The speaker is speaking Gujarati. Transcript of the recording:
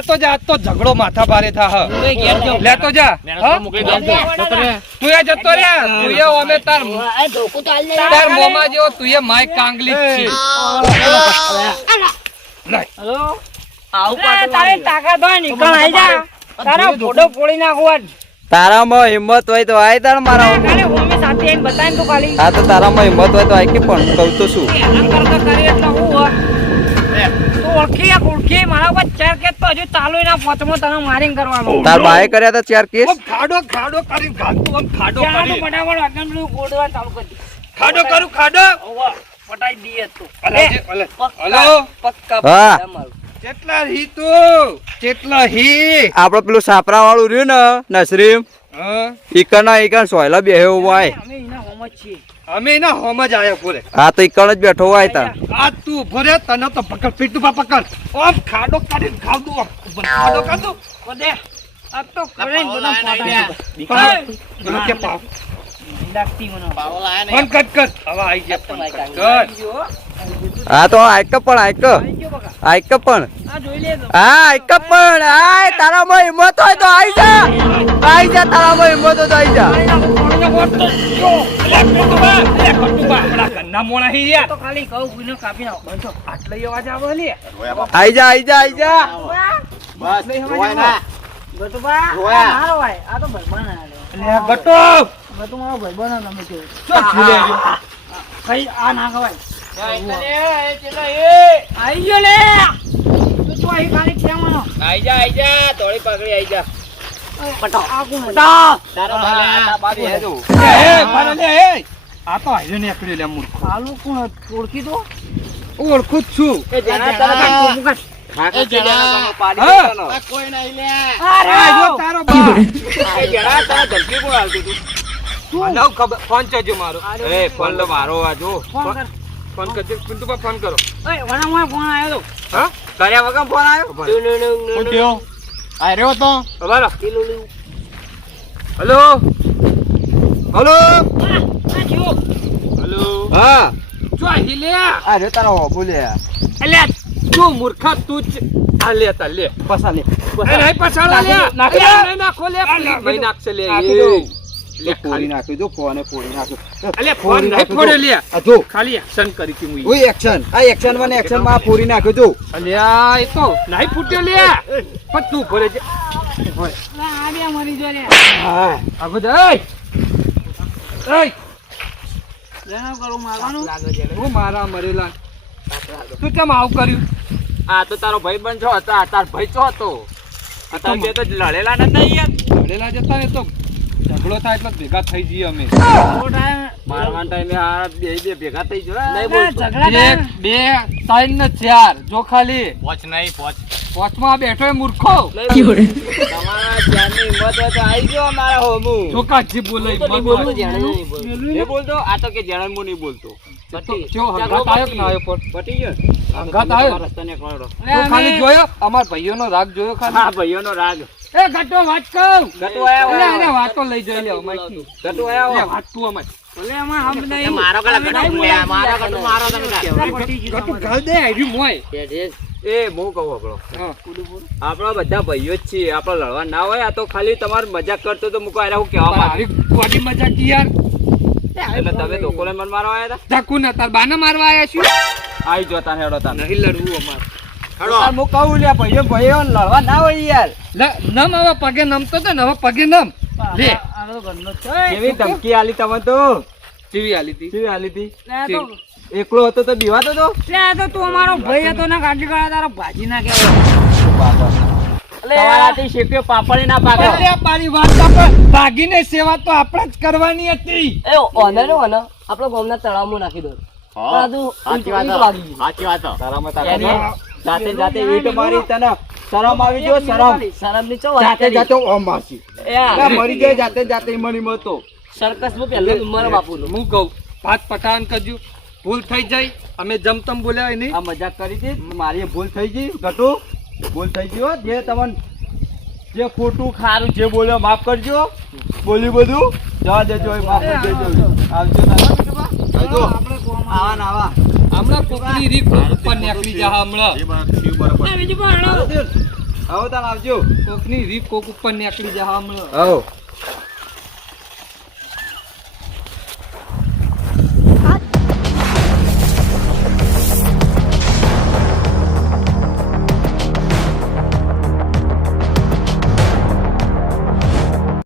લેતો જા, આજ તો ઝઘડો માથા ભારે થા હ. લેતો જા. તું એ જતો રે. તું એ ઓમે તાર મોમાં જેવો તું એ માય કાંગલી જ છે. હેલો તારે તાકાત હોય નીકળ આઈ જા. તારા ફોટો ફોડી નાખવા. તારામાં હિંમત હોય તો આય તાર મારા અરે હોમે સાથે આઈને બતાય તો ખાલી. હા તો તારામાં હિંમત હોય તો આય કે પણ કહું તો શું એના કરતા કરે એટલે હું હોય તું ઓળખી મારા ઉપર ચાર કેસ તો હજુ ચાલુ ના પોચમાં તને મારીને કરવાનો. તાર બાએ કર્યા તા 4 કેસ. ખાડો કરી ઘાલતું આમ ખાડો ચાલો કરી. ફટાફટ આગળ બધું ગોડવા ચાલુ કરી દે. ખાડો કરું ખાડો. ઓવા પટાઈ દઈએ તું. હલો પક્કા હા. મારું. કેટલા હી તું? કેટલા હી? આપડે પેલું સાપરા વાળું રહ્યું ને નસરીમ હા ઈકણ સોયલા બેહ્યો હોય. અમે એના હોમ જ છીએ. અમે ના હોમ જ આયા પૂરે. હા તો ઈકણ જ બેઠો હોય તાર. આ તું ભરે તને તો પકડ પીટું પકડ. ઓમ ખાડો કરી ખાવતું ઓમ ખાડો કાઢું. કોદે આ તો કરે બધા મને કે પાવ. ડાકતી મને ફોન કટ કર. હવે આઈ ગયા ફોન કટ કર. હા તો આયક પણ આ જોઈ લે તો. હા આયક પણ આય તારામાં હિંમત હોય તો આઈ જા તારામાં હિંમત હોય તો આઈ જા. તો ખાલી કહું ગુનો કાપી નાખો. બંધો આટલો અવાજ આવે લે. આઈ જા બસ જોવાય ના. ગટુબા મારો ભાઈ આ તો ભગવાન આલે. ગટો ગટુ મારો ભાઈબંધ આ તમે કેવું. શું ખીલે છે? કઈ આ ના ખવાય. આઈ ગયો લે. તું તો અહીં ખાલી ખેવાનો. આઈ જા તોડી પકડી આઈ જા. પટાવ આ કોણ પટાવ. તારો ભાઈ હેજો આ તો હાઈવે નીકળ્યો લે મૂર્ખ. આલુ કોણ ઓળખી તો. ઓળખું જ છું. એ જણા તારા કોઈ નહીં લે. આ જો તારો બા. એ જણા તારા ધમકી કોણ આલતું તું? નવ ખબર ફોન કરજો મારો. એ ફોન લો મારો આ જો. ફોન કર. ફોન કરજો પિન્ટુબા ફોન કરો. ઓય વણામાં ફોન આવ્યો તો. હા કર્યા વગર ફોન આવ્યો. શું થયો? આ રહ્યો તો. હવાલો. Hello hello hello. હા જો हिले. આ રે તારો હોબુ લે. અલ્યા તું મૂર્ખા તું જ આ લે તા લે. પસા લે. એ નહીં પછાડો લે. નાખી અલ્યા નહીં નાખો લે. ભાઈ નાખશે લે. નાખી દો. લે ફોડી નાખ્યો જો ફોને ફોડી નાખ્યો. અલ્યા ફોન નહીં ફોડે લે. આ જો ખાલી એક્શન કરી તી મુઈ. ઓય એક્શન આ એક્શન માં ફોડી નાખ્યો જો. અલ્યા એ તો નહીં ફૂટ્યો લે. પણ તું ભરે છે. આ બે મરી જો રે. હા આગો જાય. એય લેનો કરું મારવાનું. હું મારા મરેલા. તું કેમ આવું કર્યું? આ તો તારો ભાઈ બન છો હતા તાર ભાઈ છો હતો. અત્યારે બે તો લડેલા નતા યાર. ભરેલા જતા ને તો ઝઘડો થાય એટલે ભેગા થઈ જઈએ અમે. મારવાના ટાઈમે આ બે ભેગા થઈ ગયો. એક બે ત્રણ ને ચાર જો ખાલી પોચ નહીં પોચ. પોચમાં બેઠો એ મૂર્ખો. તમારા જ્યાંની હિંમત હોય તો આવી ગયો મારા હોમુ. ચોકાજી બોલે એ બોલતો આ તો કે જણન મુ નહીં બોલતો. જો હંગાત આયો કે ના આયો પણ પટી ગયો. હંગાત આયો. રસ્તાને ખવડો. તું ખાલી જોયો અમાર ભાઈઓનો રાગ જોયો ખાલી. હા ભાઈઓનો રાગ. એ ગટો વાત કહું. ગટુ આયા અરે અરે વાતો લઈ જઈ લે અમાર કી. ગટુ આયા લે વાત તું અમાર. ઓલે આમાં હમ નહીં. મારો કલા ગટુ મારો ગટુ મારો તમે ગટુ ગાલ દે આવી મોય. એ બહુ કહું આપણો હા આપણા બધા ભાઈઓ જ છીએ. આપણે લડવા ના હોય. આ તો ખાલી તમારે મજાક કરતો તો મુકો આરે હું કહેવા માંગુ. આવી ગોડી મજાક યાર. એટલે તમે ધોકોલે મન મારવા આયા હતા. ચાકુ ના તાર બાના મારવા આયા છું. આઈ જો તાને હેડો તાને નહીં લડવું અમાર. હેડો હું કહું લે ભાઈઓ લડવા ના હોય યાર. નમ હવે પગે નમતો તો ને હવે પગે નમ લે. આ તો ઘરનો છે. કેવી ધમકી આલી તમે તો. કેવી આલી તી? કેવી આલી હતી. આ તો એકલો હતો તો બીવાતો તો. આ તો તું અમારો ભાઈ હતો ને ગાડી કાઢા તારો ભાજી ના કહેવાય. તમારાથી શેક્યો પાપડી ના પાકે. અરે મારી વાત આપણે ભાગીને સેવા તો આપણે જ કરવાની હતી. એ ઓને નો ઓને આપણો ગામના તળાવમાં નાખી દો. સાચી વાત. તારામાં જાતે જાતે ઈટ મારી તને શરમ આવી જો શરમ. શરમ ની ચો જાતે જાતે ઓમ માસી. મરી જાય જાતે જાતે મરી મતો. સર્કસ માં પહેલો નંબર બાપુનો. હું કહું પાંચ પટાન કરજો. ભૂલ થઈ જાય અમે જમતમ બોલ્યા નહીં. આ મજાક કરી હતી મારી ભૂલ થઈ ગઈ ગટુ. ભૂલ થઈ ગયો જે તમને જે ખોટું ખારું જે બોલ્યો માફ કરજો. બોલ્યું બધું જવા દેજો માફ કરી દેજો. આવજો આવજો આવા ને આવા. હમણાં કોકની રીત ઉપર નીકળી જા હમણાં. બીજું પણ આવો તાન આવજો. કોકની રીત કોક ઉપર નીકળી જા હમણાં આવો.